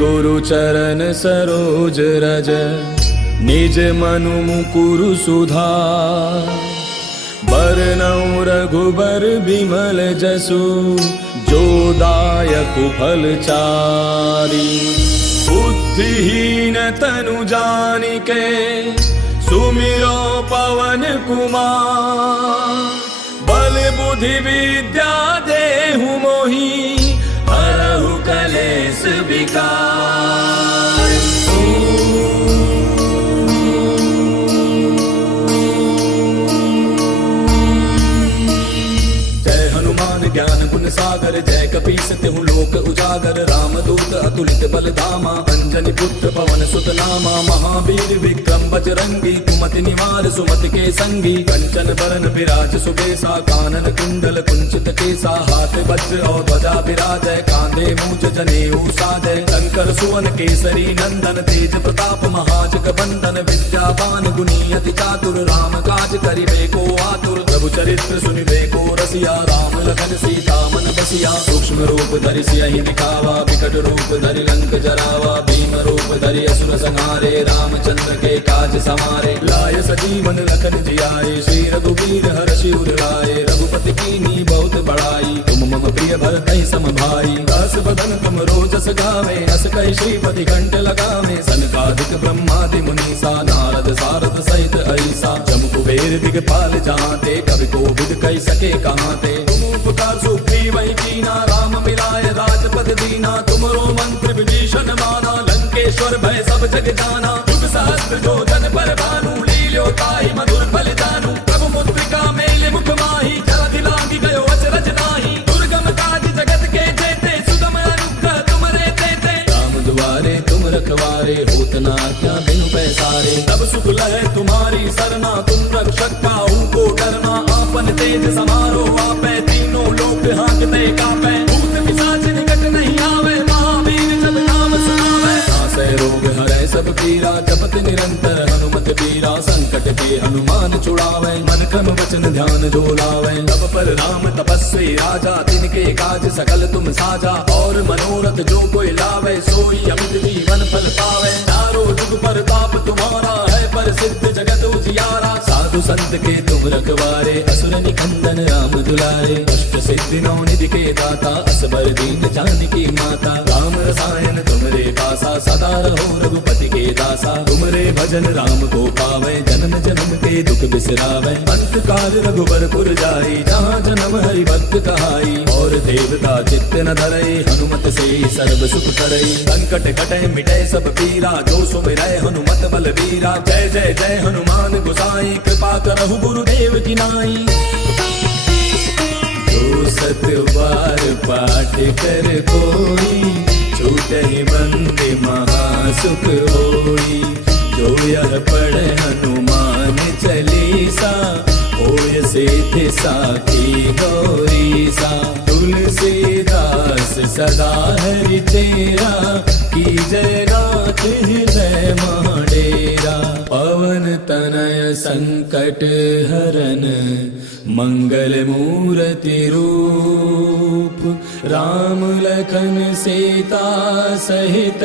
गुरु चरण सरोज रज निज मनु मुकुरु सुधार। बरनउँ रघुबर बिमल जसु जो दायक फल चारि। बुद्धिहीन तनु जानिके सुमिरो पवन कुमार। बल बुद्धि विद्या देहु मोहि हरहु कलेश विकार। जय हनुमान ज्ञान गुण सागर जय कपीस तिहु लोक उजागर। रामदूत अतुलित बल धामा अंजनी पुत्र पवन सुत नामा। महावीर विक्रम बजरंगी कुमति निवार सुमति के संगी। कंचन बरन विराज सुबेसा कानन कुंडल कुंचित केसा। हाथ वज्र और ध्वजा विराजय कांधे मूज जनेऊ साजय। शंकर सुवन केसरी नंदन तेज प्रताप महाजग बंदन। विद्यावान गुणी अति चातुर राम काज करिबे को आतुर। प्रभु चरित्र सुनिबे को रसिया राम लखन सीता मन बसिया। सूक्ष्म रूप धरि सियहि दिखावा विकट रूप धरि लंक जरावा। भीम रूप धरि असुर संहारे रामचंद्र के काज समारे। लाय सजीवन लखन जियाए श्री रघुवीर हर्षि उर लाए। रघुपति कीन्ही बहुत बड़ाई तुम मम प्रिय भरतहि सम भाई। दास बदन तुम रोजस गावे अस कहि श्रीपति कंठ लगावे। सनकादिक ब्रह्मादि मुनीसा नारद सारद सहित ऐसा। जम कुबेर दिगपाल जहांते कवि कोविद कहि सके कहांते। तुम उपकार सुग्रीवहि कीना राम मिलाय राजपद दीना। तुमरो मंत्र विभीषण माना लंकेश्वर भय सब जग जाना। युग सहस्त्र जो जन पर भानु लील्यो ताहि मधुर फल जानू। प्रभु मुद्रिका मेलि मुख माहि जलधि लांघि गयो अचरज नाहि। दुर्गम काज जगत के जेते सुगम अनुग्रह तुमरे तेते। राम दुआरे तुम रखवारे होत न आज्ञा बिनु पैसारे। तब सुख लहै तुम्हारी सरना तुम रक्षक काहू को डरना। आपन तेज समारो आपै तीनों लोक हांकते कापै। भूत पिशाच निकट नहीं आवे महावीर जब नाम सुनावे। नासै रोग हरै सब पीरा जपत निरंतर हनुमत बीरा। संकट के हनुमान छुड़ावे मन क्रम वचन ध्यान जो लावे। तब पर राम तपस्वी राजा तिनके काज सकल तुम साजा। और मनोरथ जो कोई लावे सोई अमित जीवन फल पावे। चारों जुग परताप तुम्हारा है प्रसिद्ध जगत उजियारा। साधु संत के तुम रखवारे असुर निकंदन राम दुलारे। अष्ट सिद्धि नौ निधि के दाता असबर दीन जानकी माता। राम रसायन तुमरे पासा सदा रहो रघुपति के दासा। तुमरे भजन राम को पावे जन्म जन्म के दुख बिसरावे। अंत काल रघुबर पुर जाई जहाँ जन्म हरि भक्त कहाई। और देवता चित्त न धरई हनुमत से सर्व सुख करई। संकट कटै मिटै सब पीरा जो सुमिरै हनुमत बल वीरा। जय जय जय हनुमान गोसाई कृपा करहु गुरुदेव की नाई। जो सत बार पाठ कर कोई छूटहि बंदे महासुख होई। जो यह पढ़े हनुमान चालीसा होय सिद्धि साखी गौरीसा। तुलसीदास सदा हरि तेरा की जय नाथ हृदय महाडेरा। पवन तनय संकट हरन मंगल मूर्ति रूप। राम लखन सीता सहित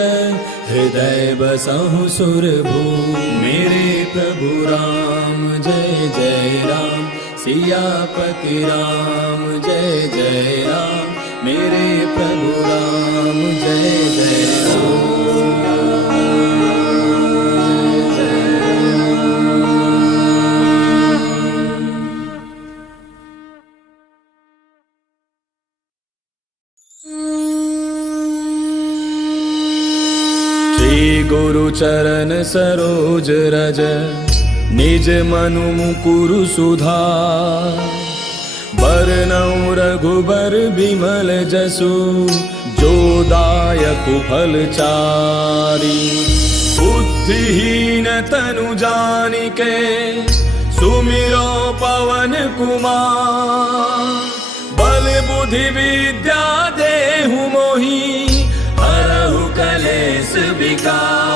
हृदय बसहु सुरभूप। मेरे प्रभु राम जय जय राम सियापति राम जय जय राम। मेरे प्रभु राम जय जय राम। श्री गुरु चरण सरोज रज निज मनु मुकुरु सुधार। बरनउँ रघुबर बिमल जसु जो दायक फल चारि। बुद्धिहीन तनु जानिके सुमिरो पवन कुमार। बल बुद्धि विद्या देहु मोहि हरहु कलेश विकार।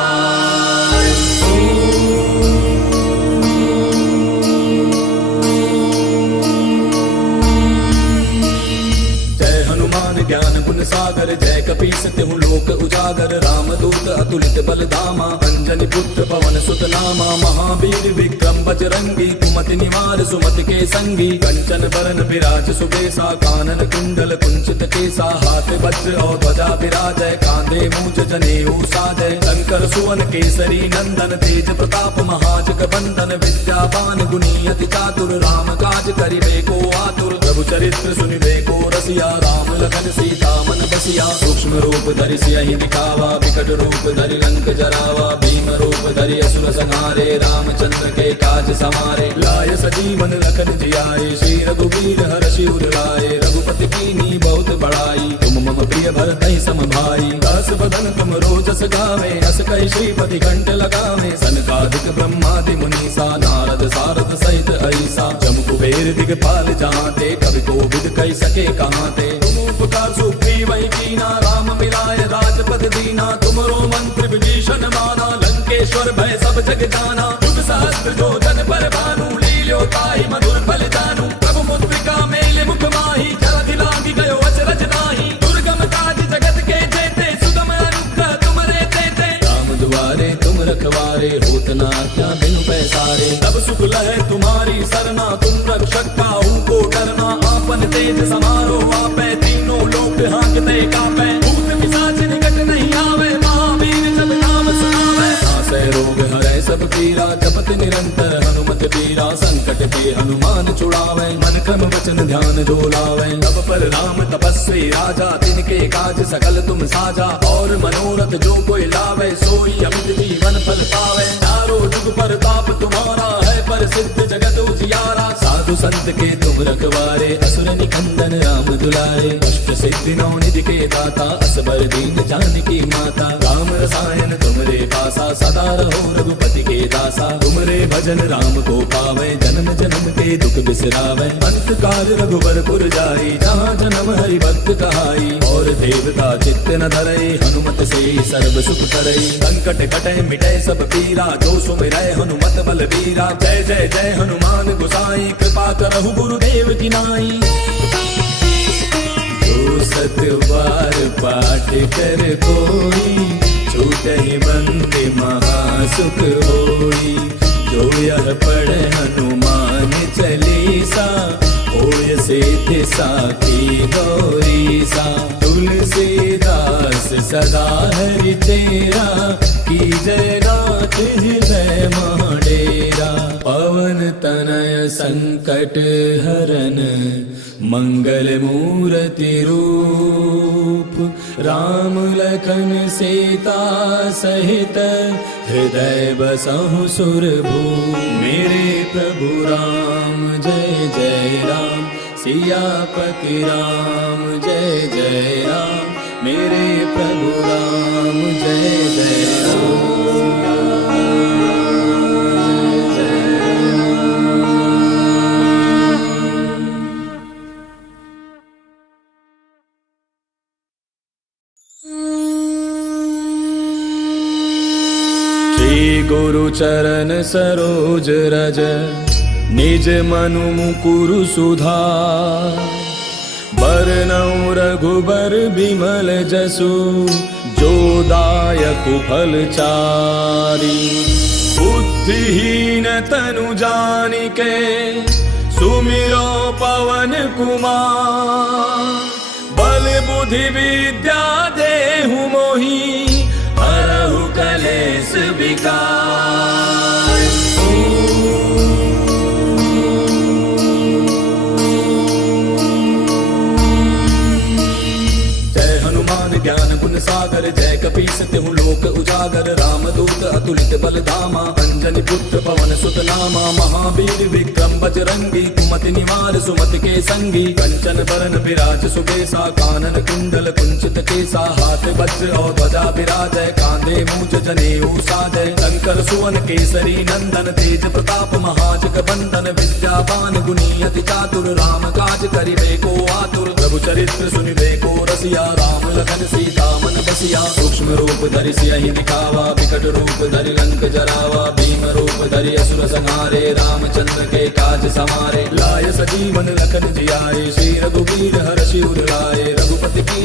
ज्ञान गुण सागर जय कपीस तिहु लोक उजागर रामदूत अतुलित बल धामा अंजनी पुत्र पवन सुत नामा महावीर विक्रम बजरंगी कुमति निवार सुमति के संगी कंचन बरन विराज सुबेसा कानन कुंडल कुंचित केसा हाथ वज्र और ध्वजा विराजय कांधे मूज जनेऊ साजय शंकर सुवन केसरी नंदन तेज प्रताप महाजग बंदन विद्यावान गुणी अति चातुर राम काज करिबे को आतुर प्रभु चरित्र सुनिबे को रसिया राम लखन सीता मन बसिया सूक्ष्म रूप धरि सियहि दिखावा विकट रूप धरि लंक जरावा भीम रूप धरि असुर संहारे रामचंद्र के काज समारे लाय सजीवन लखन जियाए श्री रघुवीर हर्षि उर लाए रघुपति कीन्ही बहुत बड़ाई तुम मम प्रिय भरत सम भाई दास बदन तुम रोजस गावे अस कहि श्रीपति कंठ लगावे सनकादिक ब्रह्मादि मुनीसा नारद सारद सहित ऐसा जम कुबेर दिगपाल जहाते कवि कोविद कहि सके कहाँ ते तुम उपकार सुग्रीव कीना राम मिलाए राजपद दीना तुमरो मंत्र विभीषण माना लंकेश्वर भय सब जग जाना युग सहस्त्र जो जन पर भानु लील्यो ताहि मधुर फल जानू प्रभु मुद्रिका मेले मुख माही जलधि लागी गयो अचरज नाही दुर्गम काज जगत के जेते सुगम अनुग्रह तुमरे तेते राम दुआरे तुम रखवारे होत न आज्ञा बिनु पैसारे तब सुख लहे तुम्हारी सरना तुम रक्षक काहू को डरना आपन तेज समारो आपै तीनों लोक हांकते कापै भूत पिशाच निकट नहीं आवे महावीर जब नाम सुनावे नासै रोग हरै सब पीरा जपत निरंतर हनुमत पीरा संकट के हनुमान छुड़ावे मन क्रम वचन ध्यान जो लावे तब पर राम तपस्वी राजा तिनके काज सकल तुम साजा और मनोरथ जो कोई लावे सोई अमित जीवन फल पावे चारों जुग पर ताप तुम्हारा है पर सिद्ध जगत उजियारा साधु संत के तुम रखवारे असुर निकंदन राम दुलारे अष्ट सिद्धि नौ निधि के दाता असबर दीन जानकी माता राम रसायन तुमरे पासा सदा रहो रघुपति के दासा तुमरे भजन राम को पावे जन्म जन्म के दुख बिसरावे अंत काल रघुवर पुर जाई जहाँ जन्म हरि भक्त कहाई और देवता चित्त न धरई हनुमत से सर्व सुख करई संकट कटे मिटे सब पीरा जो सुमिरै हनुमत बल बीरा जय जय जय हनुमान गोसाई कृपा करहु गुरुदेव की नाई जो सत बार पाठ कर कोई छूटहि बंदे महासुख होई जो यह पढ़े हनुमान चालीसा होय सिद्धि साखी गौरी सा तुलसीदास सदा हरि तेरा की जय नाथ हृदय डेरा पवन तनय संकट हरन मंगल मूर्ति रूप राम लखन सीता सहित हृदय बसहु सुरभूप मेरे प्रभु राम जय जय राम सियापति राम जय जय राम मेरे प्रभु राम जय जय राम गुरु चरण सरोज रज निज मनु मुकुरु सुधार बरनउँ रघुबर बिमल जसु जो दायक फल चारि बुद्धिहीन तनु जानिके सुमिरो पवन कुमार बल बुद्धि विद्या देहु मोहि हरहु कलेश विकार जय हनुमान ज्ञान गुण सागर जय कपीस तिहु लोक उजागर रामदूत अतुलित बल धामा अंजनी पुत्र पवन सुत नामा महावीर विक्रम बजरंगी कुमति निवार सुमति के संगी कंचन बरन विराज सुबेसा कानन कुंडल कुंचित केसा हाथ वज्र और ध्वजा विराजय कांधे मूज जनेऊ साजय शंकर सुवन केसरी नंदन तेज प्रताप महाजग बंदन विद्यावान गुणी अति चातुर राम काज करिबे को आतुर प्रभु चरित्र सुनिबे को रसिया राम लखन सीता मन बसिया सूक्ष्म रूप धरि सियहि दिखावा विकट रूप धरि लंक जरावा भीम रूप धरि असुर संहारे रामचंद्र के काज समारे लाय सजीवन लखन जियाए श्री रघुवीर हर्षि उर लाए रघुपति की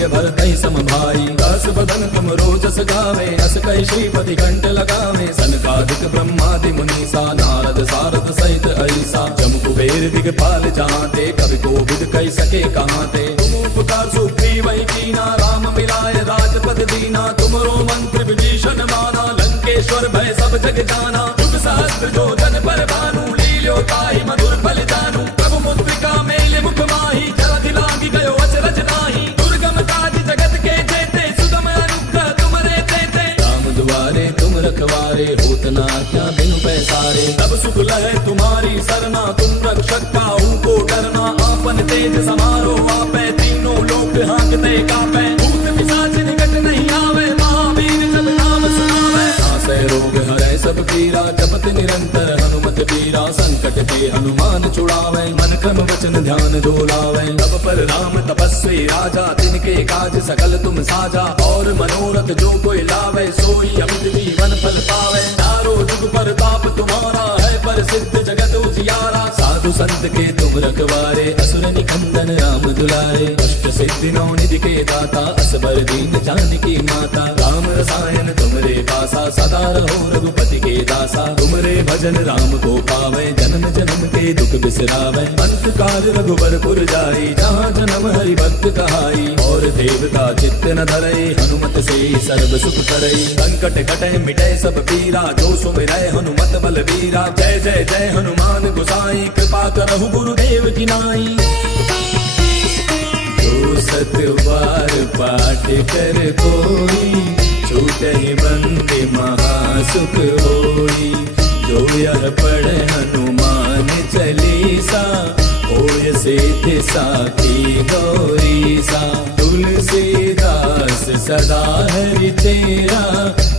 प्रिय भरतहि सम भाई। दस बदन तुम रोजस गावे, अस कहि श्रीपति कंठ लगावे। सनकादिक ब्रह्मादि मुनीसा, नारद सारद सहित ऐसा। जम कुबेर दिगपाल जहाँते, कवि कोविद कहि सके कहाँते। तुम उपकार सुग्रीव वही कीना, राम मिलाए राजपद दीना। तुमरो मंत्र विभीषण माना, लंकेश्वर भय सब जग जाना। युग सहस्त्र जो जन पर भानु, लील्यो ताहि मधुर फल जानू। प्रभु मुद्रिका मेल मुख माही, जलधि लागी गयो अचरज नाही। दुर्गम काज जगत के जेते, सुगम अनुग्रह तुमरे तेते। राम दुआरे तुम रखवारे, होत न आज्ञा बिनु पैसारे। तब सुख लहै तुम्हारी सरना, तुम रक्षक काहू को डरना। आपन तेज समारो आपै, तीनों लोक हांकते कापै। भूत पिशाच निकट नहीं आवे, महावीर जब नाम सुनावे। नासै रोग हरै सब पीरा, जपत निरंतर हनुमत बीरा। संकट के हनुमान छुड़ावे, मन क्रम वचन ध्यान जो लावे। तब पर राम तपस्वी राजा, तिनके काज सकल तुम साजा। और मनोरथ जो कोई लावे, सोई अमित जीवन फल पावे। चारों जुग परताप तुम्हारा है, प्रसिद्ध जगत उजियारा। साधु संत के तुम रखवारे, असुर निकंदन राम दुलारे। अष्ट सिद्धि नौ निधि के दाता, असबर दीन जानकी माता। राम रसायन तुमरे पासा, सदा रहो रघुपति के दासा। तुमरे भजन राम को पावे, जन्म जन्म के दुख बिसरावे। अंत काल रघुबर पुर जाई, जहाँ जन्म हरि भक्त कहाई। और देवता चित्त न धरई, हनुमत से सर्व सुख करई। संकट कटै मिटै सब पीरा, जो सुमिरै हनुमत बलबीरा। जय जय जय हनुमान गोसाई, कृपा करहु गुरुदेव की नाई। जो सत बार पाठ कर कोई, छूटहि बंदे महासुख होई। जो यह पढ़े हनुमान चालीसा, होय सिद्धि साखी गौरीसा। तुलसीदास सदा हरि तेरा,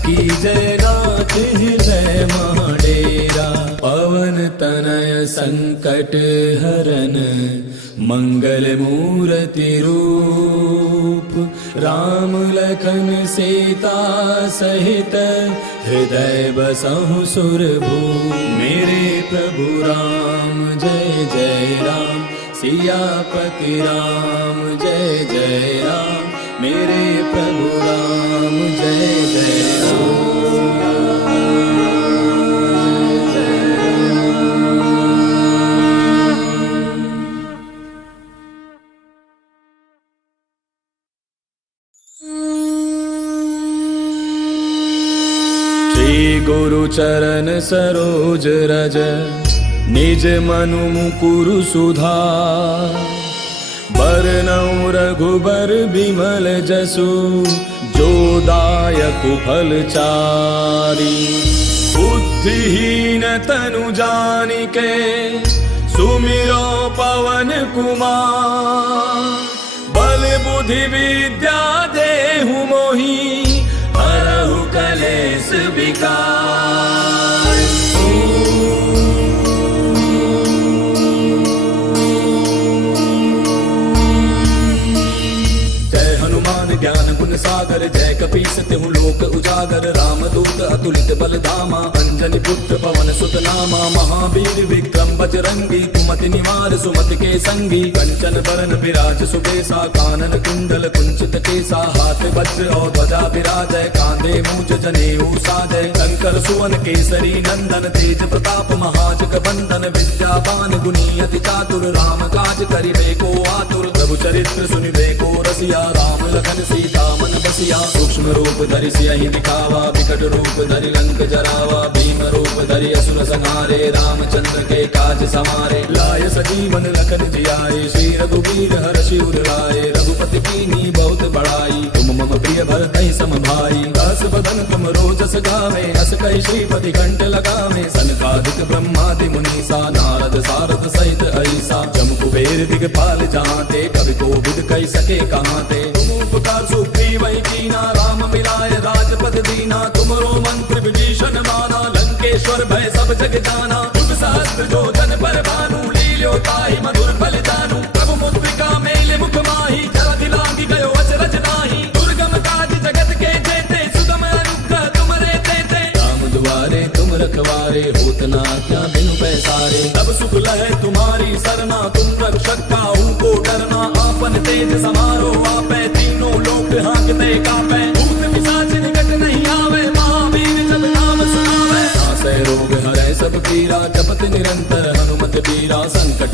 की जय नाथ हृदय महाडेरा। पवन तनय संकट हरन, मंगल मूर्ति रूप। राम लखन सीता सहित, हृदय बसहु सुरभूप। मेरे प्रभु राम जय जय राम, सियापति राम जय जय राम। मेरे प्रभु राम जय जय राम। गुरु चरण सरोज रज, निज मनु मुकुरु सुधार। बरनउँ रघुबर बिमल जसु, जो दायक फल चारि। बुद्धिहीन तनु जानिके, सुमिरो पवन कुमार। बल बुद्धि विद्या देहु मोहि, हरहु कलेश विकार। जय हनुमान ज्ञान गुण सागर, जय कपीस तिहु लोक उजागर। राम दूत अतुलित बल धामा, अंजनी पुत्र पवन सुत नामा। महावीर विक्रम बजरंगी, कुमति निवार सुमति के संगी। कंचन बरन विराज सुबेसा, कानन कुंडल कुंचित केसा। हाथ वज्र और ध्वजा विराजय, कांधे मूज जनेऊ साजय। शंकर सुवन केसरी नंदन, तेज प्रताप महाजग बंदन। विद्यावान गुणी अति चातुर, राम काज करिबे को आतुर। प्रभु चरित्र सुनिबे को रसिया, राम लखन सीता मन बसिया। सूक्ष्म रूप धरि सियहि दिखावा, विकट रूप धरि लंक जरावा। भीम रूप धरि असुर संहारे, रामचंद्र के काज समारे। लाय सजीवन लखन जियाए, श्री रघुवीर हर्षि उर लाए। रघुपति कीन्ही बहुत बड़ाई, तुम मम प्रिय भरतहि सम भाई। दस बदन तुम रोजस गावे, अस कहि श्रीपति कंठ लगावे। सनकादिक ब्रह्मादि मुनीसा, नारद सारद सहित ऐसा। जम कुबेर दिगपाल जहाँते, कवि कोविद कहि सके कहाँते। तुम उपकार सुग्रीव वही कीना, राम मिलाए राजपद दीना। तुमरो मंत्र विभीषण माना, लंकेश्वर भय सब जग जाना। युग सहस्त्र जो जन पर भानु, लील्यो ताहि मधुर फल जानू। प्रभु मुद्रिका मेल मुख माही, जलधि लागी गयो अचरज नाही। दुर्गम काज जगत के जेते, सुगम अनुग्रह तुमरे तेते। राम दुआरे तुम रखवारे, होत न आज्ञा बिनु पैसारे। तब सुख लहै तुम्हारी सरना, तुम रक्षक काहू को डरना। आपन तेज समारो आपै, तीनों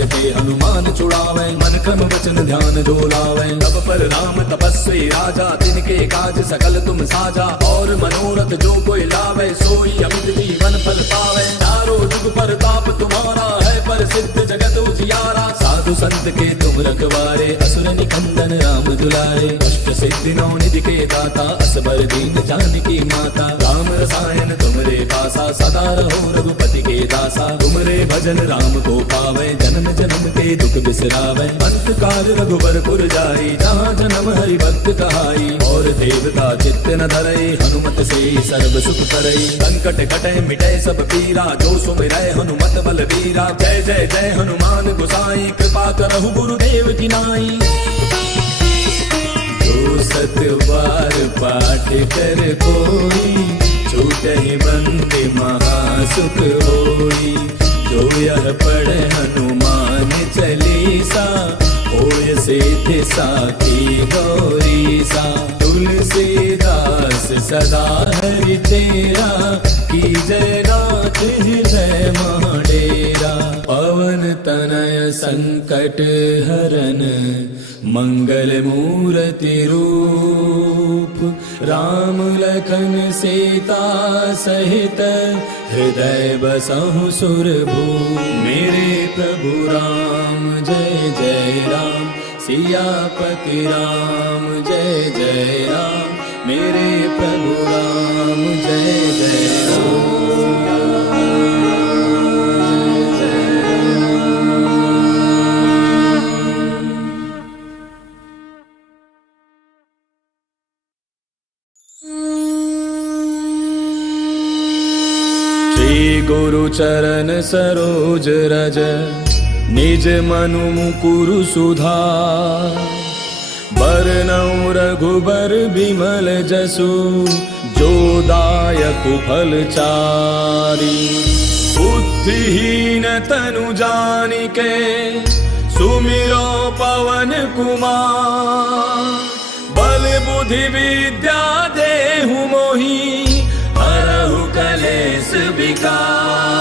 के हनुमान छुड़ावे, मन क्रम वचन ध्यान जो लावे। तब पर राम तपस्वी राजा, तिनके काज सकल तुम साजा। और मनोरथ जो कोई लावे, सोई अमित जीवन फल पावे। चारों जुग परताप तुम्हारा है, पर सिद्ध जगत उजियारा। साधु संत के तुम रखवारे, असुर निकंदन राम दुलारे। अष्ट सिद्धि नौ निधि के दाता, असबर दीन जानकी माता। राम रसायन तुमरे पासा, सदा रहो रघुपति के दासा। तुमरे भजन राम को पावे, जन्म जन्म के दुख बिसरावे। अंत काल रघुबर पुर जाई, जहाँ जन्म हरि भक्त कहाई। और देवता चित्त न धरई, हनुमत से सर्व सुख करई। संकट कटे मिटे सब पीरा, जो सुमिरै हनुमत बल वीरा। जय जय जय हनुमान गोसाई, कृपा करहु गुरुदेव की नाई। जो सत बार पाठ कर कोई, छूटहि बंदे महासुख होई। जो यह पढ़े हनुमान चालीसा, होय सिद्धि साखी गौरीसा। तुलसीदास सदा हरि तेरा, की जय नाथ हृदय महाडेरा। पवन तनय संकट हरन, मंगल मूर्ति रूप। राम लखन सीता सहित, हृदय बसहु सुरभूप। मेरे प्रभु राम जय जय राम, सियापति राम जय जय राम। मेरे प्रभु राम जय जय राम। गुरु चरण सरोज रज, निज मनु मुकुरु सुधार। बरनउँ रघुबर बिमल जसु, जो दायक फल चारि। बुद्धिहीन तनु जानिके, सुमिरो पवन कुमार। बल बुद्धि विद्या देहु मोहि, हरहु कलेश विकार।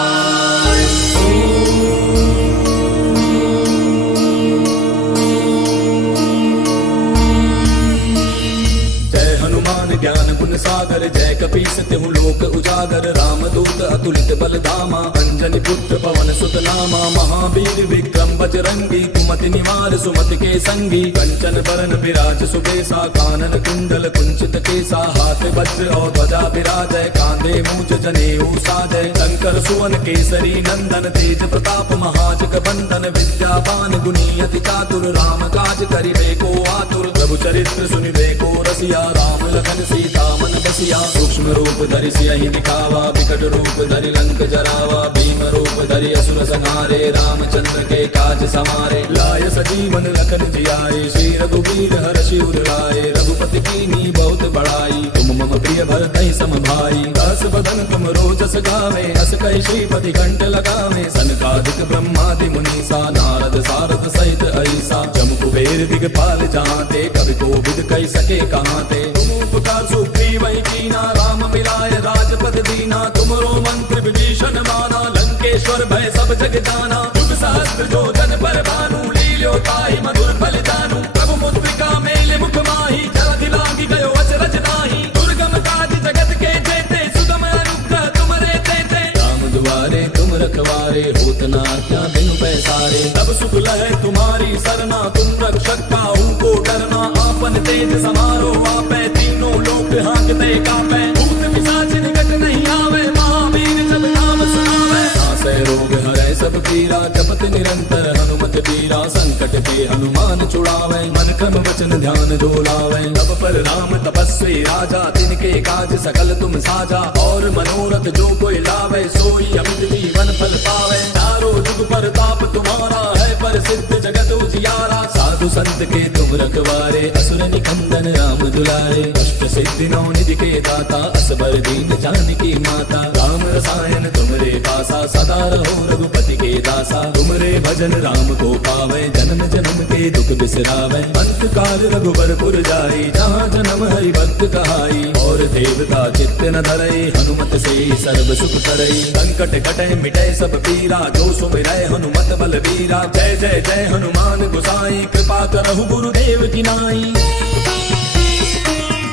जय हनुमान ज्ञान गुण सागर, जय कपीस तिहु लोक उजागर। रामदूत अतुलित बल धामा, अंजनी पुत्र पवन सुत नामा। महावीर विक्रम बजरंगी, कुमति निवार सुमति के संगी। कंचन बरन विराज सुबेसा, कानन कुंडल कुंचित केसा। हाथ वज्र और ध्वजा विराजय, कांधे मूज जनेऊ साजय। शंकर सुवन केसरी नंदन, तेज प्रताप महाजग बंदन। विद्यावान गुणी अति चातुर, राम काज करिबे को आतुर। प्रभु चरित्र सुनिबे को रसिया, राम लखन सीता मन बसिया। सूक्ष्म रूप धरि सियहि दिखावा, विकट रूप धरि लंक जरावा। भीम रूप धरि असुर संहारे, रामचंद्र के काज समारे। लाय सजीवन लखन जियाए, श्री रघुवीर हर्षि उर लाए। रघुपति कीन्ही बहुत बड़ाई, तुम मम प्रिय भरतहि सम भाई। दस बदन तुम रोजस गावे, अस कहि श्रीपति कंठ लगावे। सनकादिक ब्रह्मादि मुनीसा, नारद सारद सहित ऐसा। जम कुबेर दिगपाल जहाँते, कवि कोविद कहि सके कहाँते। तुम उपकार सुग्रीवहि कीना, राम मिलाय राजपद दीना। तुमरो मंत्र विभीषण माना, लंकेश्वर भय सब जग जाना। युग सहस्त्र जो जन पर भानु, लील्यो ताहि मधुर फल जानू। प्रभु मुद्रिका मेलि मुख माहि, जलधि लागी गयो अचरज नाहि। दुर्गम काज जगत के जेते, सुगम अनुग्रह तुमरे तेते। राम दुआरे तुम रखवारे, होत न आज्ञा बिनु पैसारे। तब सुख लहै तुम्हारी सरना, तुम रक्षक काहू को डरना। आपन तेज समारो आपै, तीनों लोक हाँकते कापै। भूत पिशाच निकट नहीं आवे, महावीर जब नाम सुनावे। नासै रोग हरै सब पीरा, जपत निरंतर हनुमत बीरा। संकट के हनुमान छुड़ावे, मन क्रम वचन ध्यान जो लावे। तब पर राम तपस्वी राजा, तिनके काज सकल तुम साजा। और मनोरथ जो कोई लावे, सोई अमित जीवन फल पावे। चारों जुग परताप तुम्हारा है, पर सिद्ध जगत उजियारा। साधु साधु संत के तुम रखवारे, असुर निकंदन राम दुलारे। अष्ट सिद्धि नौ निधि के दाता, असबर दीन जानकी माता। राम रसायन तुमरे पासा, सदा रहो रघुपति के दासा। तुमरे भजन राम को पावे, जन्म जन्म के दुख बिसरावे। अंत काल रघुबर पुर जाई, जहाँ जन्म हरि भक्त कहाई। और देवता चित्त न धरई, हनुमत से सर्व सुख करई। संकट कटे मिटे सब पीरा, जो सुमिरै हनुमत बलबीरा। जय जय जय हनुमान गोसाई, कृपा करहु गुरुदेव की नाई।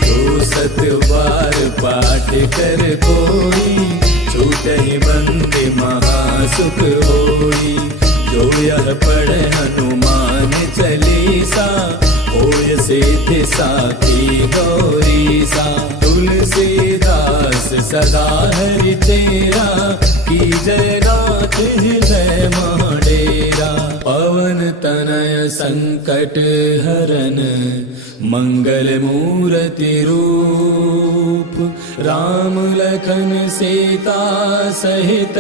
जो सत बार पाठ कर कोई, छूटहि बंदे महासुख होई। जो यह पढ़े हनुमान चालीसा, होय सिद्धि साखी गौरीसा। तुलसीदास सदा हरि तेरा, की जय नाथ हृदय महाडेरा। पवन तनय संकट हरन, मंगल मूर्ति रूप। राम लखन सीता सहित,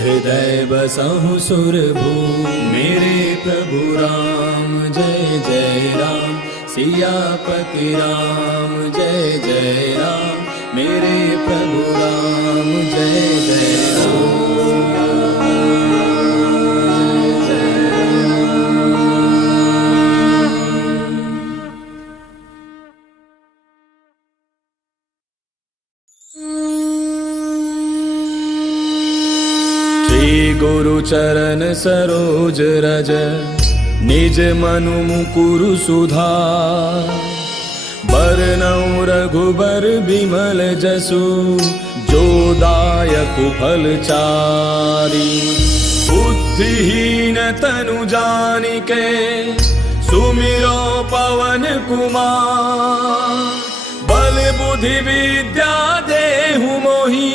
हृदय बसहु सुरभूप। मेरे प्रभु राम जय जय राम, सियापति राम जय जय राम। मेरे प्रभु राम जय जय राम। श्री गुरु चरण सरोज रज, निज मनु मुकुरु सुधार। बरनउँ रघुबर बिमल जसु, जो दायक फल चारि। बुद्धिहीन तनु जानिके, सुमिरो पवन कुमार। बल बुद्धि विद्या देहु मोहि,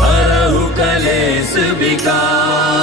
हरहु कलेश विकार।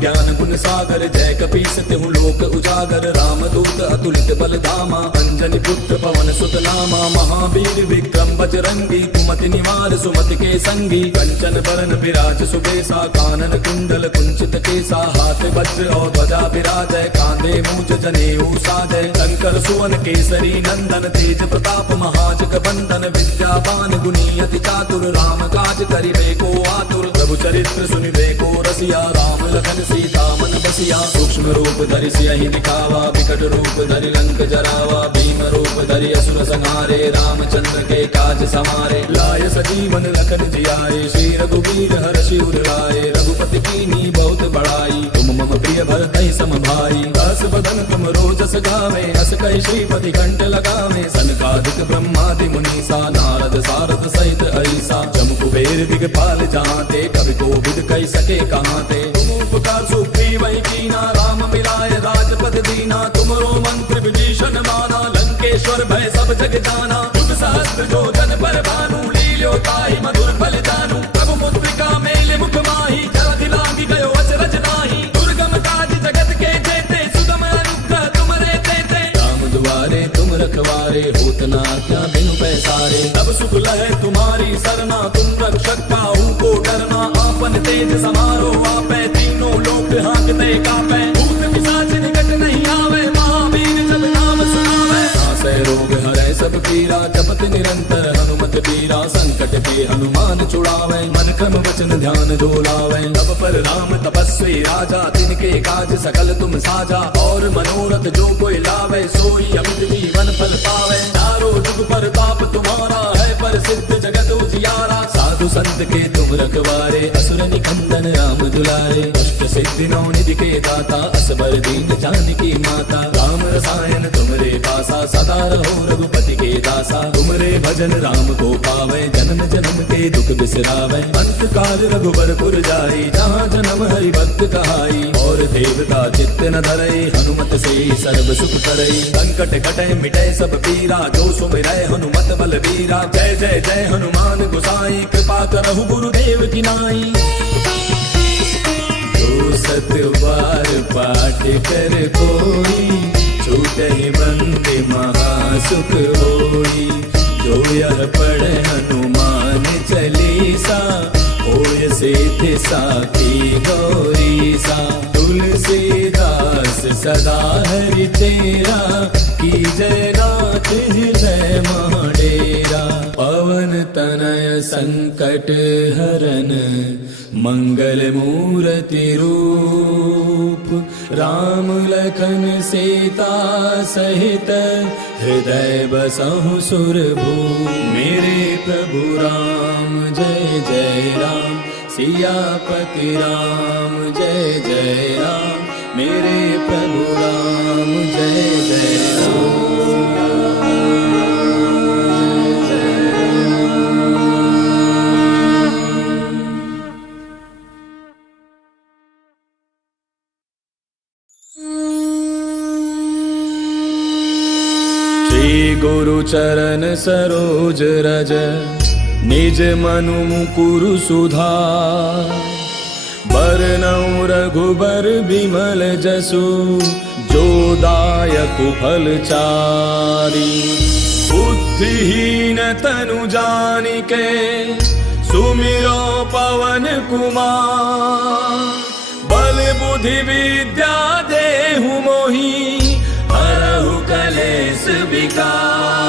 ज्ञान गुण सागर, जय कपीस तिहु लोक उजागर। राम दूत अतुलित बल धामा, अंजनी पुत्र पवन सुत नामा। महावीर विक्रम बजरंगी, कुमति निवार सुमति के संगी। कंचन बरन विराज सुबेसा, कानन कुंडल कुंचित केसा। हाथ वज्र और ध्वजा विराजय, कांधे मूज जनेऊ साजय। शंकर सुवन केसरी नंदन, तेज प्रताप महाजग बंदन। विद्यावान गुणी अति चातुर, राम काज करिबे को आतुर। प्रभु चरित्र सुनिबे को रसिया, राम लखन सीता मन बसिया। सूक्ष्म रूप धरि सियहि दिखावा, विकट रूप धरि लंक जरावा। भीम रूप धरि असुर संहारे, रामचंद्र के काज समारे। लाय सजीवन लखन जियाए, श्री रघुवीर हर्षि उर लाए। रघुपति कीन्ही बहुत बड़ाई, तुम मम प्रिय भरतहि सम भाई। दस बदन तुम रोजस गावे, अस कहि श्रीपति कंठ लगावे। सनकादिक ब्रह्मादि मुनीसा, नारद सारद सहित ऐसा। जम कुबेर दिगपाल जहाँते, कवि कोविद कहि सके कहाँते। उपकार सुग्रीवहि कीना, राम मिलाय राजपद दीना। तुमरो मंत्र विभीषण माना, लंकेश्वर भय सब जग जाना। युग सहस्त्र जो जन पर भानु, लील्यो ताहि मधुर फल जानू। प्रभु मुद्रिका मेले मुख माहि, जलधि लांघि गयो अचरज नाहि। दुर्गम काज जगत के जेते, सुगम अनुग्रह तुमरे तेते। राम दुआरे तुम रखवारे, होत न आज्ञा बिनु पैसारे। तब सुख लहै तुम्हारी सरना, तुम रक्षक काहू को डरना। आपन तेज समारो आपै, तीनों लोक हाँकते कापै। भूत पिशाच निकट नहीं आवे, महावीर जब नाम सुनावे। नासै रोग हरै सब पीरा, जपत निरंतर हनुमत पीरा। संकट के हनुमान छुड़ावे, मन क्रम वचन ध्यान जो लावे। तब पर राम तपस्वी राजा, तिनके काज सकल तुम साजा। और मनोरथ जो कोई लावे, सोई अमित जीवन फल पावे। चारों जुग परताप तुम्हारा है, प्रसिद्ध जगत उजियारा। साधु संत के तुम रखवारे, असुर निकंदन राम दुलारे। अष्ट सिद्धि नौ निधि के दाता, असबर दीन जानकी माता। राम रसायन तुमरे पासा, सदा रहो रघुपति के दासा। तुमरे भजन राम को पावे, जन्म जन्म के दुख बिसरावे। अंत काल रघुबर पुर जाई, जहाँ जन्म हरि भक्त कहाई। और देवता चित्त न धरई, हनुमत से सर्व सुख करई। संकट कटे मिटे सब पीरा, जो सुमिरै हनुमत बलबीरा। जय जय जय हनुमान गोसाई, कृपा करहु गुरुदेव की नाई। जो सत बार पाठ कर कोई, छूटहि बंदे महासुख होई। जो यह पढ़े हनुमान साखी गौरी सा। तुलसीदास सदा हरि तेरा, की जय नाथ हृदय महाडेरा। पवन तनय संकट हरन, मंगल मूर्ति रूप। राम लखन सीता सहित, हृदय बसहु सुरभूप। मेरे प्रभु राम जय जय राम, सियापति राम जय जय राम। मेरे प्रभु राम जय जय राम। गुरु चरण सरोज रज, निज मनु मुकुरु सुधार। बरनउँ रघुबर बिमल जसु, जो दायक फल चारि। बुद्धिहीन तनु जानिके, सुमिरो पवन कुमार। बल बुद्धि विद्या देहु मोहि, हरहु कलेश विकार।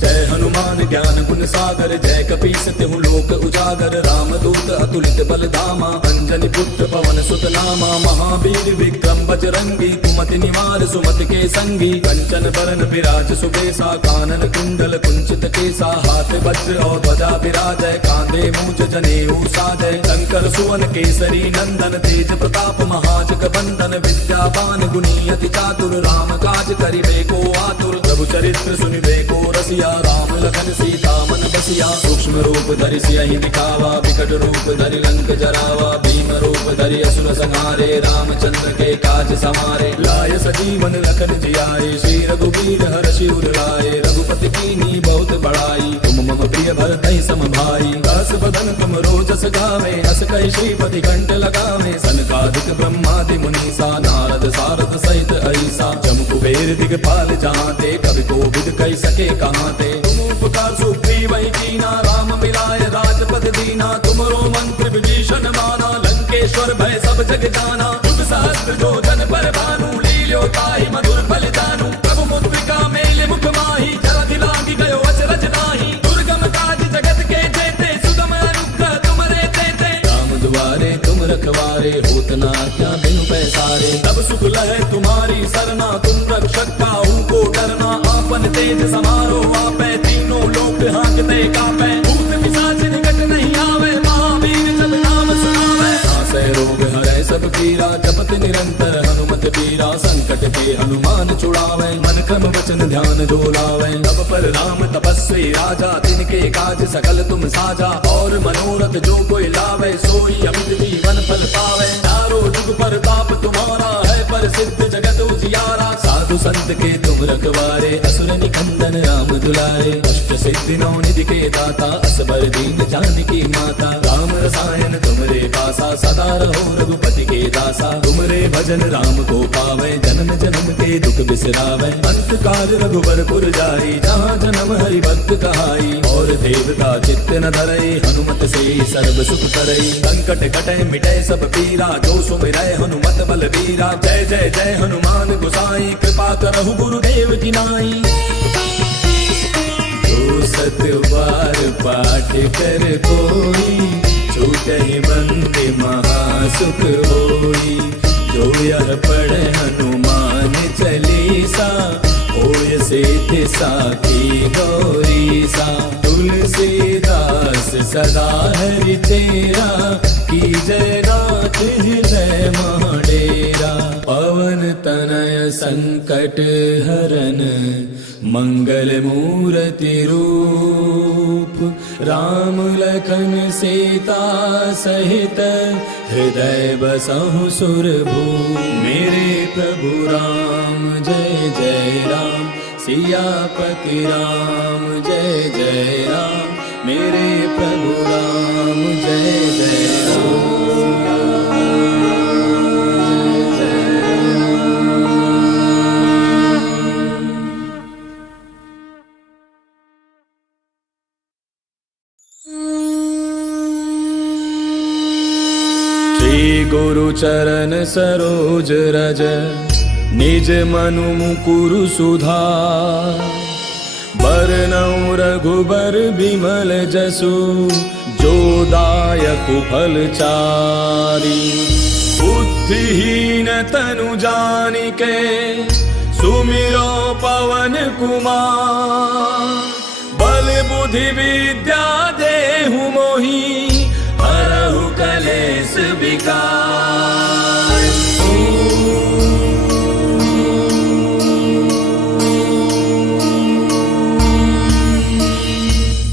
जय हनुमान ज्ञान गुण सागर, जय कपीस तिहु लोक उजागर। रामदूत अतुलित बल धामा, अंजनी पुत्र पवन सुत नामा। महावीर विक्रम बजरंगी, कुमति निवार सुमति के संगी। कंचन बरन विराज सुबेसा, कानन कुंडल कुंचित केसा। हाथ वज्र और ध्वजा विराजय, कांधे मूंज जनेऊ साजय। शंकर सुवन केसरी नंदन, तेज प्रताप महाजग बंदन। विद्यावान गुणी अति चातुर, राम काज करिबे को आतुर। प्रभु चरित्र सुनिबे को रसिया, राम लखन सीता मन बसिया। सूक्ष्म रूप धरि सियहि दिखावा, विकट रूप धरि लंक जरावा। भीम रूप धरि असुर संहारे, रामचंद्र के काज समारे। लाय सजीवन लखन जियाए, श्री रघुवीर हर्षि उर लाए। रघुपति कीन्ही बहुत बड़ाई, तुम मम प्रिय भरतहि सम भाई। दास बदन तुम रोजस गावे, अस कहि श्रीपति कंठ लगावे। सनकादिक ब्रह्मादि मुनीसा, नारद सारद सहित अहिसा। जम कुबेर दिगपाल जहांते, कवि कोविद कहि सके कहांते। तुम उपकार सुग्रीवहि कीना, राम मिलाय राजपद दीना। तुमरो मंत्र विभीषण माना, लंकेश्वर भय सब जग जाना। युग सहस्त्र जो जन पर भानु, लील्यो ताहि मधुर फल जानू। प्रभु मुद्रिका मेल मुख माहि, जलधि लागी गयो अचरज नाहि। दुर्गम काज जगत के जेते, सुगम अनुग्रह तुमरे तेते। राम दुआरे तुम रखवारे, होत न आज्ञा बिनु पैसारे। तब सुख लहै तुम्हारी सरना, तुम रक्षक काहू को डरना। आपन तेज समारो आपै, तीनों लोक हांकते कापै। भूत पिशाच निकट नहीं आवे, महावीर जब नाम सुनावे। नासै रोग हरै सब पीरा, जपत निरंतर हनुमत बीरा। संकट के हनुमान छुड़ावे, मन क्रम वचन ध्यान जो लावे। तब पर राम तपस्वी राजा, तिनके काज सकल तुम साजा। और मनोरथ जो कोई लावे, सोई अमित जीवन फल पावे। चारों जुग परताप तुम्हारा है, प्रसिद्ध जगत उजियारा। साधु संत के तुम रखवारे, असुर निकंदन राम दुलारे। अष्ट सिद्धि नौ निधि के दाता, असबर दीन जानकी माता। राम रसायन तुमरे पासा, सदा रहो रघुपति के दासा। तुमरे भजन राम को पावे, जन्म जन्म के दुख बिसरावे। अंत काल रघुबर पुर जाई, जहाँ जन्म हरि भक्त कहाई। और देवता चित्त न धरई, हनुमत से सर्व सुख करई। संकट कटै मिटै सब पीरा, जो सुमिरै हनुमत बलबीरा। जय जय जय हनुमान गोसाई, कृपा करहु गुरुदेव की नाई। जो सत बार पाठ कर कोई, छूटहि बंदे महासुख होई। जो यह पढ़े हनुमान चालीसा, होय सिद्धि साखी गौरी सा। तुलसीदास सदा हरि तेरा, की जय नाथ हृदय महाडेरा। पवन तनय संकट हरन, मंगल मूर्ति रूप। राम लखन सीता सहित, हृदय बसहु सुरभूप। मेरे प्रभु राम जय जय राम, सियापति राम जय जय राम। मेरे प्रभु राम जय जय राम। चरण सरोज रज निज मनु मुकुरु सुधार बरनउँ रघुबर बिमल जसु जो दायक फल चारि बुद्धिहीन तनु जानिके सुमिरो पवन कुमार बल बुद्धि विद्या देहु मोहि हरहु कलेश विकार।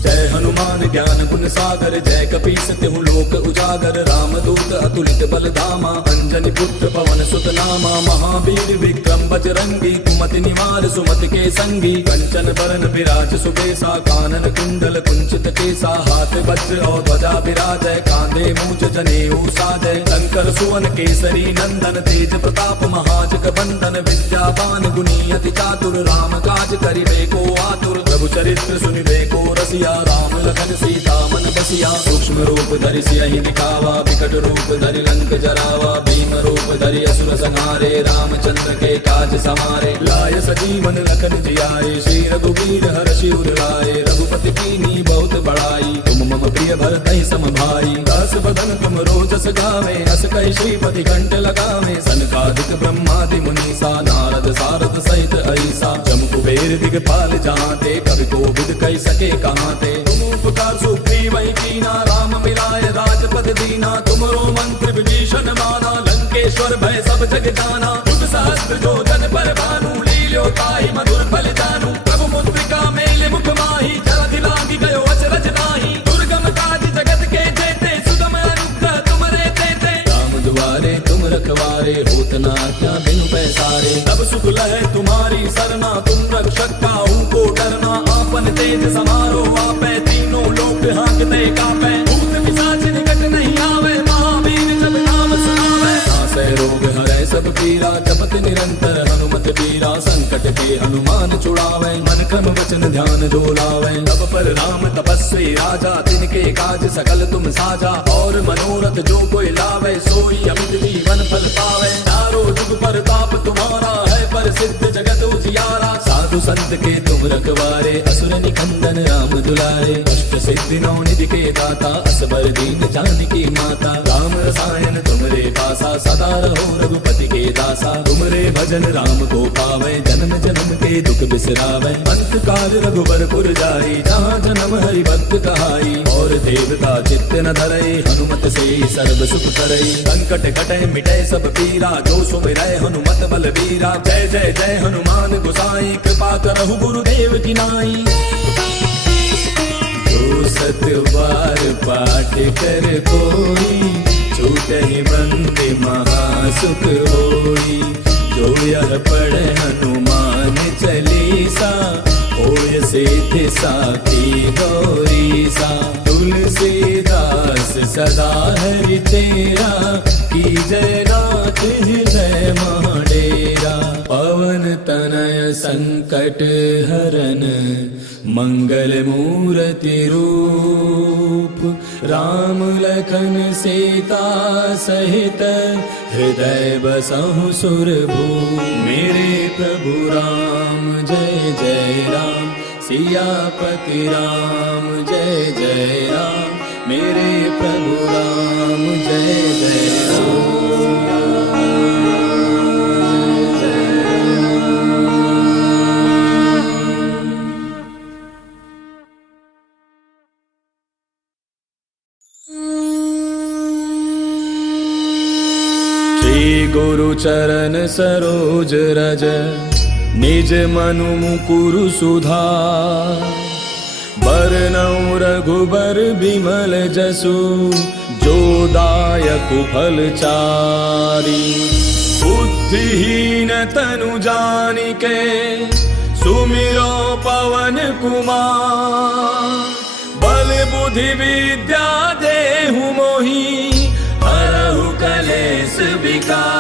जय हनुमान ज्ञान गुण सागर जय कपीस तिहु लोक उजागर रामदूत अतुलित बल धामा अंजनी पुत्र पवन सुत नामा महावीर विक्रम बजरंगी कुमति निवार सुमति के संगी कंचन बरन विराज सुबेसा कानन कुंडल कुंचित केसा हाथ वज्र और ध्वजा विराजय कांधे मूंज जनेऊ साजय शंकर सुवन केसरी नंदन तेज प्रताप महाजग बंदन विद्यावान गुणी अति चातुर राम काज करिबे को आतुर प्रभु चरित्र सुनिबे को रसिया राम लखन सीता मन बसिया सूक्ष्म रूप धरि सियहि दिखावा विकट रूप धरि लंक जरावा भीम रूप धरि असुर संहारे रामचंद्र के काज समारे लाय सजीवन लखन जियाए श्री रघुवीर हर्षि उर लाए रघुपति कीन्ही बहुत बड़ाई तुम मम प्रिय भरतहि सम भाई दास बदन तुम रोजस गावे अस कहि श्रीपति कंठ लगावे सनकादिक ब्रह्मादि मुनीसा नारद सारद सहित ऐसा जम कुबेर दिगपाल जहांते कवि कोविद कहि सके कहांते तुम उपकार सुग्रीव कीना राम मिलाय राजपद दीना तुमरो मंत्र विभीषण माना लंकेश्वर भय सब जग जाना युग सहस्त्र जो जन पर भानु लील्यो ताहि मधुर फल जानू प्रभु मुद्रिका मेले मुख माही जलधि लांघि गयो अचरज नाही दुर्गम काज जगत के जेते सुगम अनुग्रह तुमरे तेते राम दुआरे तुम रखवारे होत न आज्ञा बिनु पैसारे तब सुख लहै तुम्हारी सरना तुम रक्षक काहू को डरना आपन तेज समारो आपै तीनों लोक हांकते कापै भूत पिशाच निकट नहीं आवे महावीर जब नाम सुनावे नासै रोग हरै सब पीरा जपत निरंतर हनुमत पीरा संकट के हनुमान छुड़ावे मन क्रम वचन ध्यान जो लावे तब पर राम तपस्वी राजा तिनके काज सकल तुम साजा और मनोरथ जो कोई लावे सोई अमित जीवन फल पावे चारों जुग परताप तुम्हारा है प्रसिद्ध जगत उजियारा साधु संत के तुम रखवारे असुर निकंदन राम दुलारे अष्ट सिद्धि नौ निधि के दाता असबर दीन जानकी माता राम रसायन तुमरे पासा सदा रहो रघुपति के दासा तुमरे भजन राम को पावे जन्म जन्म के दुख बिसरावे अंत काल रघुबर पुर जाई जहाँ जन्म हरि भक्त कहाई और देवता चित्त न धरई हनुमत से सर्व सुख करई संकट कटे मिटे सब पीरा जो सुमिरै हनुमत बल बीरा जय जय जय हनुमान गोसाई कृपा करहु गुरुदेव की नाई जो सत बार पाठ कर कोई छूटहि बंदे महासुख होई जो यह पढ़े हनुमान चालीसा होय सिद्धि साखी गौरीसा तुलसीदास सदा हरि तेरा की जय नाथ हृदय महाडेरा पवन तनय संकट हरन मंगल मूर्ति रूप राम लखन सीता सहित हृदय बसहु सुरभूप मेरे प्रभु राम जय जय राम सियापति राम जय जय राम मेरे प्रभु राम जय जय राम। गुरु चरण सरोज रज निज मनु मुकुरु सुधार बरनउँ रघुबर बिमल जसु जो दायक फल चारि बुद्धिहीन तनु जानिके सुमिरो पवन कुमार बल बुद्धि विद्या देहु मोहि हरहु कलेश विकार।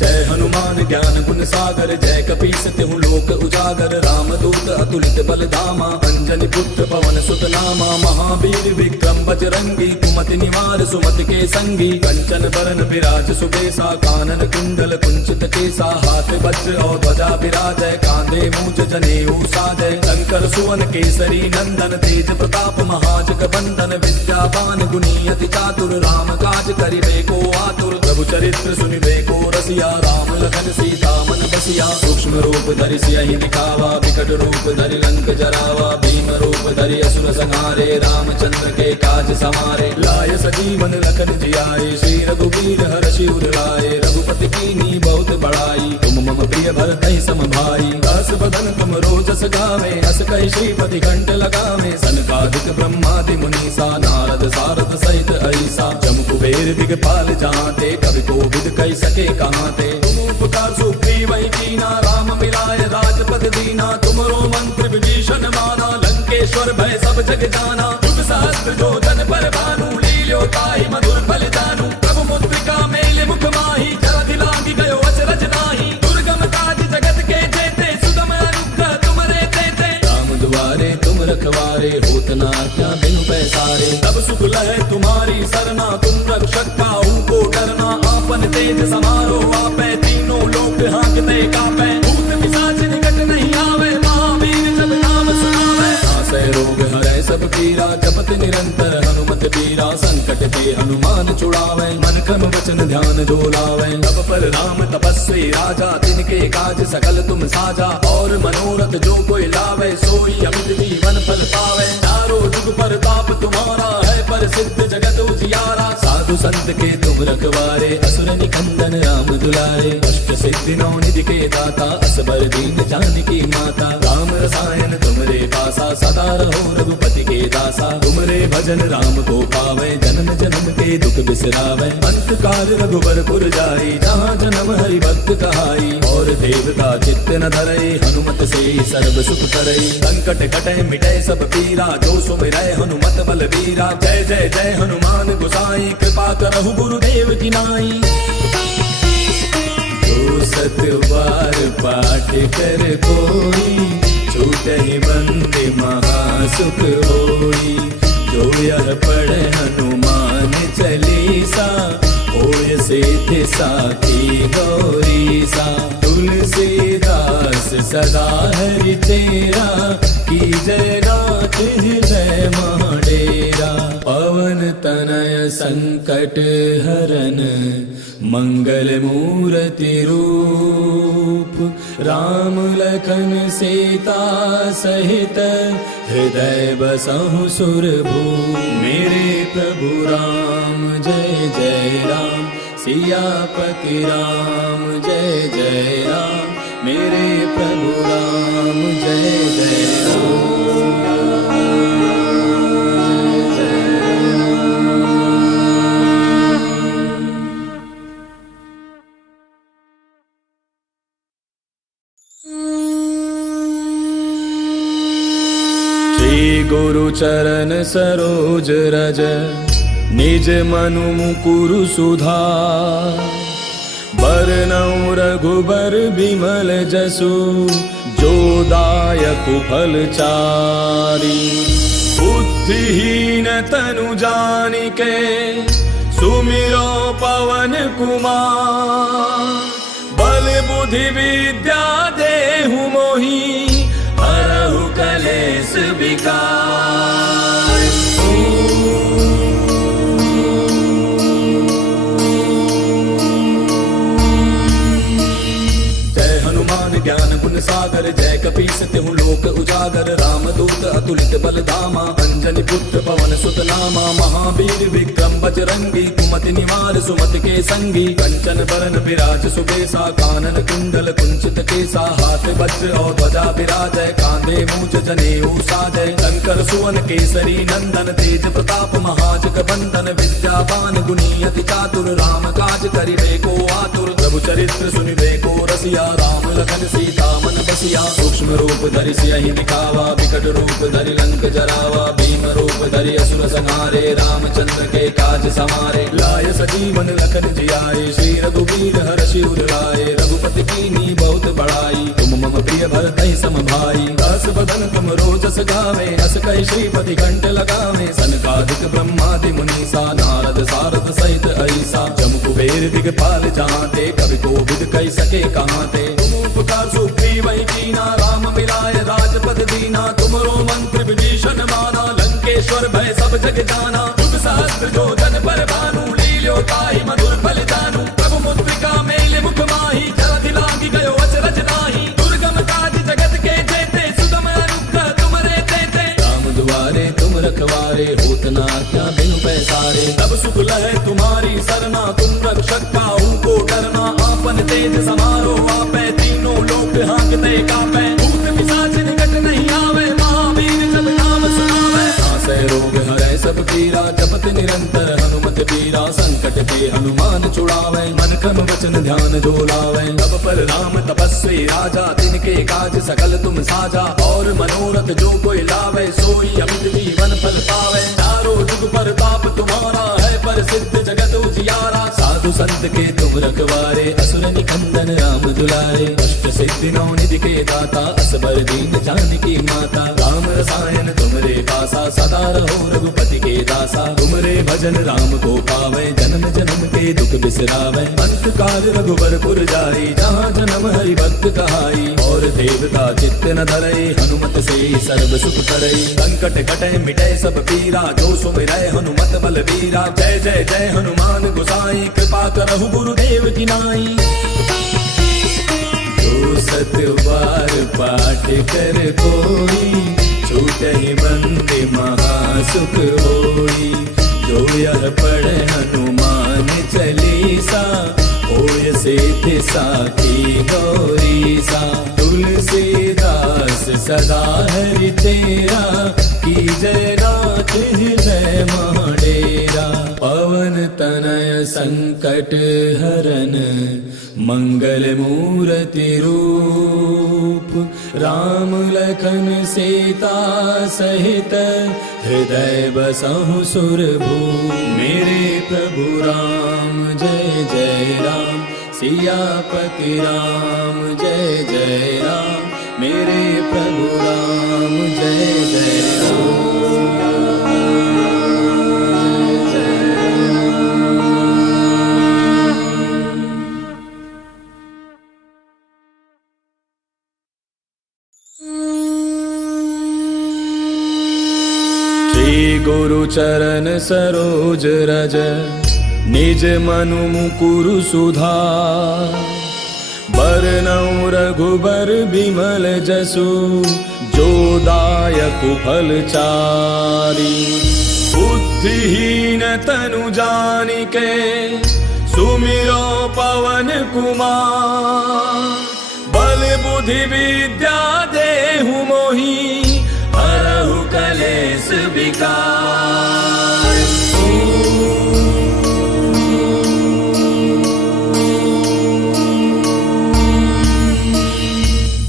जय हनुमान ज्ञान गुण सागर जय कपीस तिहु लोक लोक उजागर रामदूत अतुलित बल धामा अंजनी पुत्र पवन सुत नामा महावीर विक्रम बजरंगी कुमति निवार सुमति के संगी कंचन बरन विराज सुबेसा कानन कुंडल कुंचित केसा हाथ वज्र और ध्वजा विराजय कांधे मूज जनेऊ साजय शंकर सुवन केसरी नंदन तेज प्रताप महाजग बंदन विद्यावान गुणी अति चातुर राम काज करिबे को आतुर प्रभु चरित्र सुनिबे को रसिया राम लखन सीता मन बसिया सूक्ष्म रूप धरि सियहि दिखावा विकट रूप धरि लंक जरावा भीम रूप धरि असुर संहारे रामचंद्र के काज समारे लाय सजीवन लखन जियाए श्री रघुवीर हर्षि उर लाए रघुपति कीन्ही बहुत बड़ाई तुम मम प्रिय भरत सम भाई दास बदन तुम रोजस गावे हस कहि श्रीपति कंठ लगावे सनकादिक ब्रह्मादि मुनीसा नारद सारद सहित ऐसा जम कुबेर दिगपाल जहांते कवि कोविद कहि सके कहांते तुम उपकार सुग्रीव कीना राम मिलाय राजपद दीना तुमरो मंत्र विभीषण माना लंकेश्वर भय सब जग जाना युग सहस्त्र जो जन पर भानु लील्यो ताहि मधुर फल जानू प्रभु मुद्रिका मेल मुख माही जलधि लांघि गयो अचरज नाही दुर्गम काज जगत के जेते सुगम अनुग्रह तुमरे तेते राम दुआरे तुम रखवारे होत न आज्ञा बिनु पैसारे तब सुख लहै तुम्हारी सरना तुम रक्षक काहू को डरना आपन तेज समारो आपै तीनों लोक हाँकते कापै भूत पिशाच निकट नहीं आवे महावीर जब नाम सुनावे नासै रोग हरै सब पीरा जपत निरंतर हनुमत बीरा संकट ते हनुमान छुड़ावे मन क्रम वचन ध्यान जो लावे तब पर राम तपस्वी राजा तिनके काज सकल तुम साजा और मनोरथ जो कोई लावे सोई अमित जीवन फल पावे चारों जुग पर ताप तुम्हारा है पर सिद्ध जगत उजियारा साधु संत के तुम रखवारे असुर निकंदन राम दुलारे अष्ट सिद्धि नौ निधि के दाता असबर दीन जानकी माता राम रसायन तुमरे पासा सदा रहो रघुपति के दासा तुमरे भजन राम को पावे जन्म जन्म के दुख बिसरावे अंत काल रघुबर पुर जाई जहाँ जन्म हरि भक्त कहाई और देवता चित्त न धरई हनुमत से सर्व सुख करई संकट कटे मिटे सब पीरा जो सुमिरै हनुमत बल बीरा जय जय जय हनुमान गोसाई कृपा करहु गुरुदेव की नाई जो सत बार पाठ कर कोई छूटहि बंदे महासुख होई जो यह पढ़े हनुमान चालीसा होय सिद्धि साखी गौरीसा तुलसीदास सदा हरि तेरा की जय नाथ हृदय महाडेरा पवन तनय संकट हरन मंगल मूर्ति रूप राम लखन सीता सहित हृदय बसहु सुरभूप मेरे प्रभु राम जय जय राम सियापति राम जय जय राम मेरे प्रभु राम जय जय राम गुरु चरण सरोज रज निज मनु मुकुरु सुधार बरनउँ रघुबर बिमल जसु जो दायक फल चारि बुद्धिहीन तनु जानिके सुमिरो पवन कुमार बल बुद्धि विद्या देहु मोहि हरहु कलेश विकार जय हनुमान ज्ञान गुण सागर जय कपीस तिहु लोक उजागर रामदूत अतुलित बल धामा अंजनी पुत्र पवन सुत नामा महावीर विक्रम बजरंगी कुमति निवार सुमति के संगी कंचन बरन विराज सुबेसा कानन कुंडल कुंचित केसा हाथ वज्र और ध्वजा विराजय कांधे मूज जनेऊ साजय शंकर सुवन केसरी नंदन तेज प्रताप महाजग बंदन विद्यावान गुणी अति चातुर राम काज करिबे को आतुर प्रभु चरित्र सुनिबे को रसिया राम लखन सीता मन बसिया सूक्ष्म रूप धरि सियहि दिखावा विकट रूप धरि लंक जरावा भीम रूप रूप धरि असुर संहारे रामचंद्र के काज समारे लाय सजीवन लखन जियाए श्री रघुवीर हर्षि उर लाए रघुपति कीन्ही बहुत बड़ाई तुम मम प्रिय भरतहि सम भाई दास बदन तुम रोजस गावे अस कहि श्रीपति कंठ लगावे सनकादिक ब्रह्मादि मुनीसा नारद सारद सहित ऐसा जम कुबेर दिगपाल जहांते कवि कोविद कहि सके कहांते तुम उपकार सुग्रीवहि कीना राम मिलाय राजपद दीना तुमरो मंत्र विभीषण माना लंकेश्वर भय सब जग जाना युग सहस्त्र जो जन पर भानु लील्यो ताहि मधुर फल जानू प्रभु मुद्रिका मेल मुख माहि जलधि लागी गयो अचरज नाही दुर्गम काज जगत के जेते सुगम अनुग्रह तुमरे तेते राम दुआरे तुम रखवारे होत न आज्ञा बिनु पैसारे तब सुख लहै तुम्हारी सरना तुम रक्षक काहू को डरना आपन तेज समारो आपै तीनों लोक हांकते कापै भूत पिशाच निकट नहीं आवे महावीर जब नाम सुनावे नासै रोग हरै सब पीरा जपत निरंतर हनुमत पीरा संकट के हनुमान छुड़ावे मन क्रम वचन ध्यान जो लावे तब पर राम तपस्वी राजा तिनके काज सकल तुम साजा और मनोरथ जो कोई लावे सोई अमित जीवन फल पावे चारों जुग पर ताप तुम्हारा है पर सिद्ध जगत उजियारा साधु संत के तुम रखवारे असुर निकंदन राम दुलारे अष्ट सिद्धि नौ निधि के दाता असबर दीन जानकी माता राम रसायन तुमरे पासा सदा रहो रघुपति के दासा तुमरे भजन राम को पावे जन्म जन्म के दुख बिसरावे अंत काल रघुबर पुर जाई जहाँ जन्म हरि भक्त कहाई और देवता चित्त न धरई हनुमत से सर्व सुख करई संकट कटे मिटे सब पीरा जो सुमिरै हनुमत बल बीरा जय जय जय हनुमान गोसाई कृपा करहु गुरुदेव की नाई जो सत बार पाठ कर कोई छूटहि बंदे महासुख होई जो यह पढ़े हनुमान चालीसा होय सिद्धि साखी गौरीसा तुलसीदास सदा हरि तेरा की जय नाथ हृदय महाडेरा पवन तनय संकट हरन मंगल मूर्ति रूप राम लखन सीता सहित हृदय बसहु सुरभूप मेरे प्रभु राम जय जय राम सियापति राम जय जय राम मेरे प्रभु राम जय जय राम गुरु चरण सरोज रज निज मनु मुकुरु सुधार बरनउँ रघुबर बिमल जसु जो दायक फल चारि बुद्धिहीन तनु जानिके सुमिरो पवन कुमार बल बुद्धि विद्या देहु मोहि हरहु कलेश विकार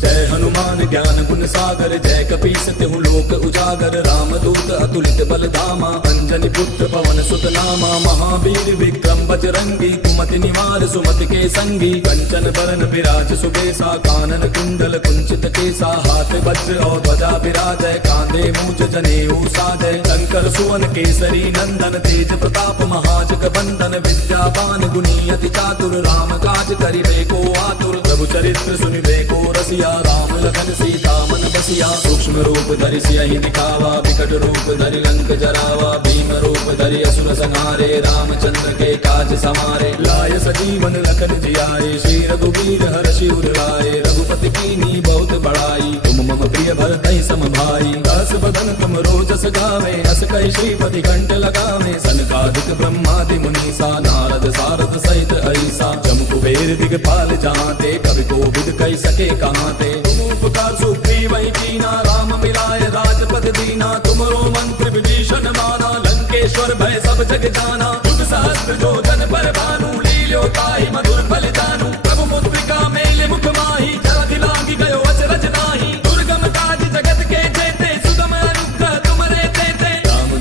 जय हनुमान ज्ञान गुण सागर जय कपीस तिहु लोक उजागर रामदूत अतुलित बल धामा अंजनी पुत्र पवन सुत नामा महावीर विक्रम बजरंगी कुमति निवार सुमति के संगी कंचन बरन विराज सुबेसा कानन कुंडल कुंचित केसा हाथ वज्र और ध्वजा विराजय कांधे मूंज जनेऊ साजय शंकर सुवन केसरी नंदन तेज प्रताप महाजग बंदन विद्यावान गुणी अति चातुर राम काज करिबे को आतुर प्रभु चरित्र सुनिबे को रसिया राम लखन सीता मन बसिया सूक्ष्म रूप धरि सियहि दिखावा विकट रूप धरि लंक जरावा भीम रूप धरि असुर संहारे रामचंद्र के काज समारे लाय सजीवन लखन जियाए श्री रघुवीर हर्षि उर लाए रघुपति कीन्ही बहुत बड़ाई तुम मम प्रिय भरतहि सम भाई दास बदन तुम रोजस गावे अस कहि श्रीपति कंठ लगावे सनकादिक ब्रह्मादि मुनीसा नारद सारद सहित ऐसा जम कुबेर दिगपाल जहांते कवि कोविद कहि सके कहांते तुम उपकार सुग्रीवहि कीना राम मिलाय राजपद दीना तुमरो मंत्र विभीषण माना लंकेश्वर भय सब जग जाना युग सहस्त्र जो जन पर भानु लील्यो ताहि मधुर फल जानू प्रभु मुद्रिका मेल मुख माहि जलधि लागी गयो अचरज नाही दुर्गम काज जगत के जेते सुगम अनुग्रह तुमरे तेते राम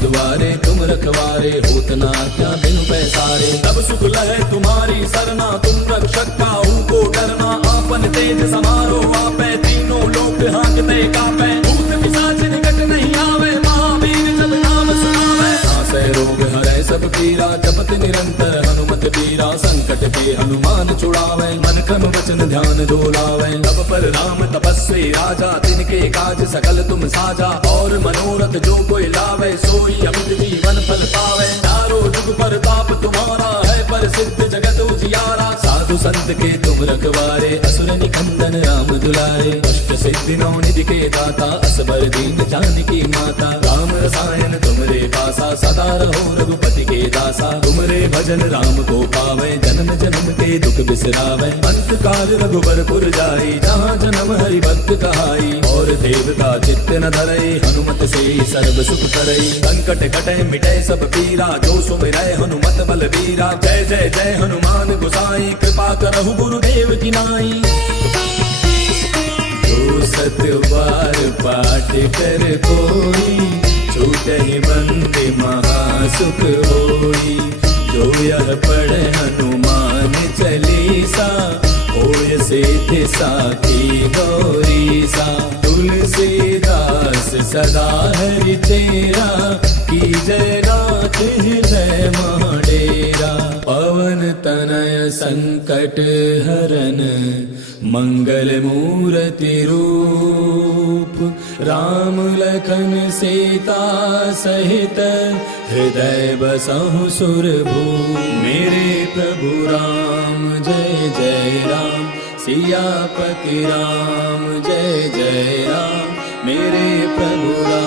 रखवारे, होत ना क्या बिनु पैसारे। तब सुख लहे तुम्हारी सरना, तुम रक्षक काहू को डरना। आपन तेज समारो आपे, तीनों लोक हाँकते कापे। भूत पिशाच निकट नहीं आवे, महावीर जब नाम सुनावे। नासै रोग हरै सब पीरा, जपत निरंतर हनुमत बीरा। संकट के हनुमान छुड़ावे, मन क्रम वचन ध्यान डोलावे। तब पर राम तपस्वी राजा, तिनके काज सकल तुम साजा। और मनोरथ जो कोई लावे, सोई अमित जीवन फल पावे। चारों जुग पर ताप तुम्हारा है, पर सिद्ध जगत उजियारा। साधु संत के तुम रखवारे, असुर निकंदन राम दुलारे। अष्ट सिद्धि नौ निधि के दाता, असबर दीन जानकी माता। राम रसायन तुमरे पासा, सदा रहो रघुपति के दासा। तुमरे भजन राम को पावे, जन्म जन्म के दुख बिसरावे। अंत काल रघुबरपुर जाई, जहाँ जन्म हरि भक्त कहाई। और देवता चित्त न धरई, हनुमत से सर्व सुख करई। संकट कटे मिटे सब पीरा, जो सुमिरै हनुमत बलबीरा। जय जय जय हनुमान गोसाई, कृपा करहु गुरुदेव की नाई। जो सत बार पाठ कर कोई, छूटहि बंदी महासुख होई। जो यह पढ़े हनुमान चालीसा, होय सिद्धि साखी गौरीसा। तुलसीदास सदा हरि चेरा, की जय नाथ हृदय महाडेरा। पवन तनय संकट हरन, मंगल मूर्ति रूप। राम लखन सीता सहित, हृदय बसहु सुरभूप। मेरे प्रभु राम जय जय राम, सियापति राम जय जय राम। मेरे प्रभु राम